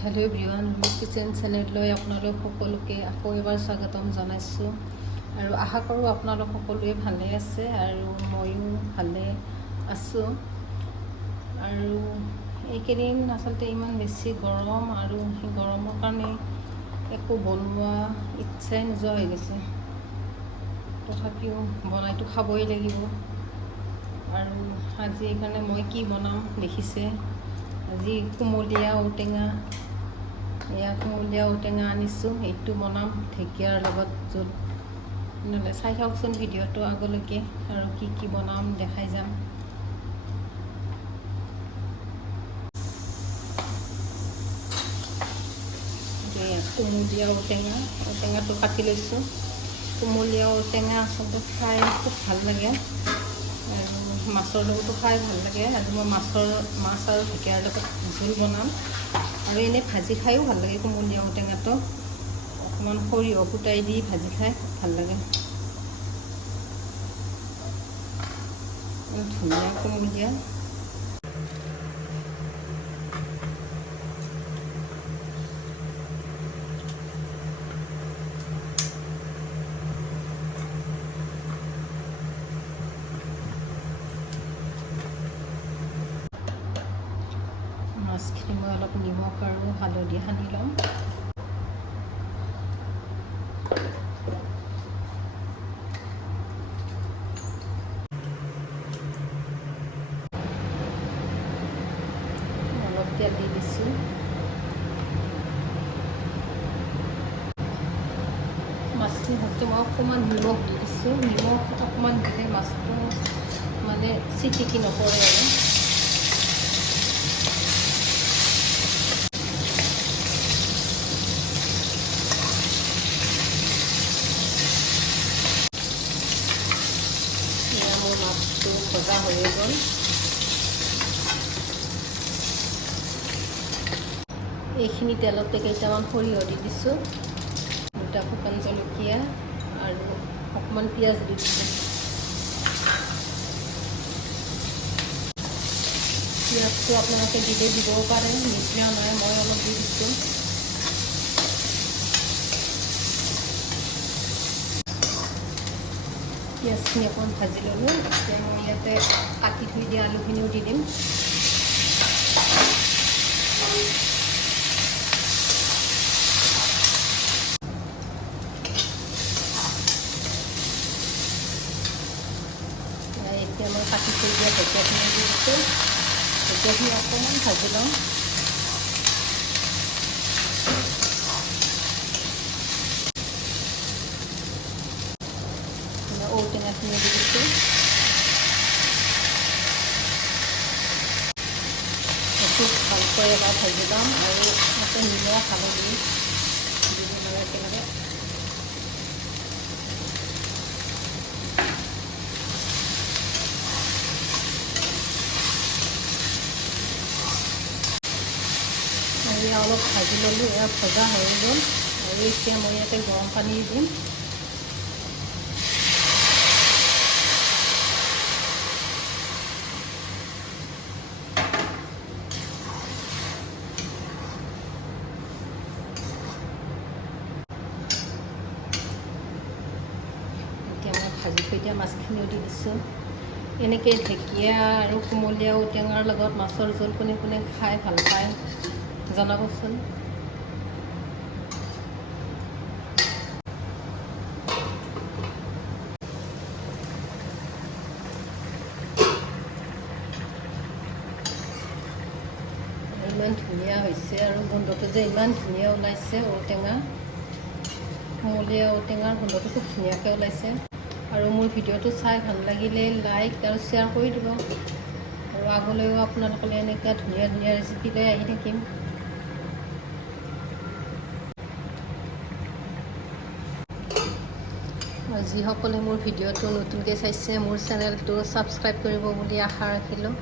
Hello' everyone, ৰুমিজ kitchen চেনেললৈ আপোনালোক সকলোকে আকৌ এবাৰ স্বাগতম জনাইছোঁ আৰু আশা কৰোঁ আপোনালোক সকলোৱে ভালে আছে আৰু ময়ো ভালে আছোঁ। আৰু এইকেইদিন আচলতে ইমান বেছি গৰম আৰু সেই গৰমৰ কাৰণে একো বনোৱা ইচ্ছাই নোযোৱা হৈ গৈছে। তথাপিও বনাইতো খাবই লাগিব। আৰু আজি এইকাৰণে মই কি বনাম দেখিছে, আজি কুমলীয়া ঔটেঙা আনিছোঁ। এইটো বনাম ঢেকীয়াৰ লগত জোল। নহ'লে চাই থাককচোন ভিডিঅ'টো আগলৈকে আৰু কি বনাম দেখাই যাম। কুমলীয়া ঔটেঙাটো কাটি লৈছোঁ। কুমলীয়া ঔটেঙা আচলতে খাই খুব ভাল লাগে আৰু মাছৰ লগতো খাই ভাল লাগে। আজি মই মাছ আৰু ঢেকীয়াৰ লগত জোল বনাম আৰু এনেই ভাজি খায়ো ভাল লাগে। কুমলীয়া ঔটেঙাটো অকণমান সৰিয়হ ফুটাই দি ভাজি খাই খুব ভাল লাগে। ধুনীয়া কুমলীয়া মাছখিনি মই অলপ নিমখ আৰু হালধি সানি ল'ম। অলপ তেল দি দিছোঁ। মাছখিনি হওঁতে মই অকণমান নিমখ দি দিছোঁ। নিমখ অকণমান দিলে মাছটো মানে চিটিকি নপৰে আৰু। মোৰ মাছটো ভজা হৈ গ'ল। এইখিনি তেলতে কেইটামান সৰিয়হ দি দিছোঁ, দুটা শুকান জলকীয়া আৰু অকণমান পিঁয়াজ দি দিছোঁ। পিঁয়াজটো আপোনালোকে দিলে দিবও পাৰে, নিদিলেও নাই, মই অলপ দি দিছোঁ। পিঁয়াজখিনি অকণমান ভাজি ল'লোঁ। এতিয়া মই ইয়াতে কাটি থৈ দিয়া আলুখিনিও দি দিম। এতিয়া মই কাটি থৈ দিয়া ঢেকীয়াখিনি দি দিছোঁ। ঢেকীয়াখিনি অকণমান ভাজি লওঁ। ঔটেঙাখিনি দি দিছোঁ। খুব ভালকৈ এবাৰ ভাজি ল'ম আৰু ইয়াতে নিমখ হালধি দি দিম আৰু একেলগে। এয়া অলপ ভাজি ল'লোঁ, এয়া ভজা হৈ গ'ল আৰু এতিয়া মই ইয়াতে গৰম পানী দিম। এতিয়া মই ভাজি থৈ দিয়া মাছখিনিও দি দিছোঁ। এনেকৈ ঢেকীয়া আৰু কুমলীয়া ঔটেঙাৰ লগত মাছৰ জোল কোনে কোনে খাই ভাল পায় জনাবচোন। ইমান ধুনীয়া হৈছে আৰু গোন্ধটো যে ইমান ধুনীয়া ওলাইছে। কুমলীয়া ঔটেঙাৰ গোন্ধটো খুব ধুনীয়াকৈ ওলাইছে। আৰু মোৰ ভিডিঅ'টো চাই ভাল লাগিলে লাইক আৰু শ্বেয়াৰ কৰি দিব। আৰু আগলৈও আপোনালোকে এনেকুৱা ধুনীয়া ধুনীয়া ৰেচিপি লৈ আহি থাকিম। যিসকলে মোৰ ভিডিঅ'টো নতুনকৈ চাইছে, মোৰ চেনেলটো ছাবস্ক্ৰাইব কৰিব বুলি আশা ৰাখিলোঁ।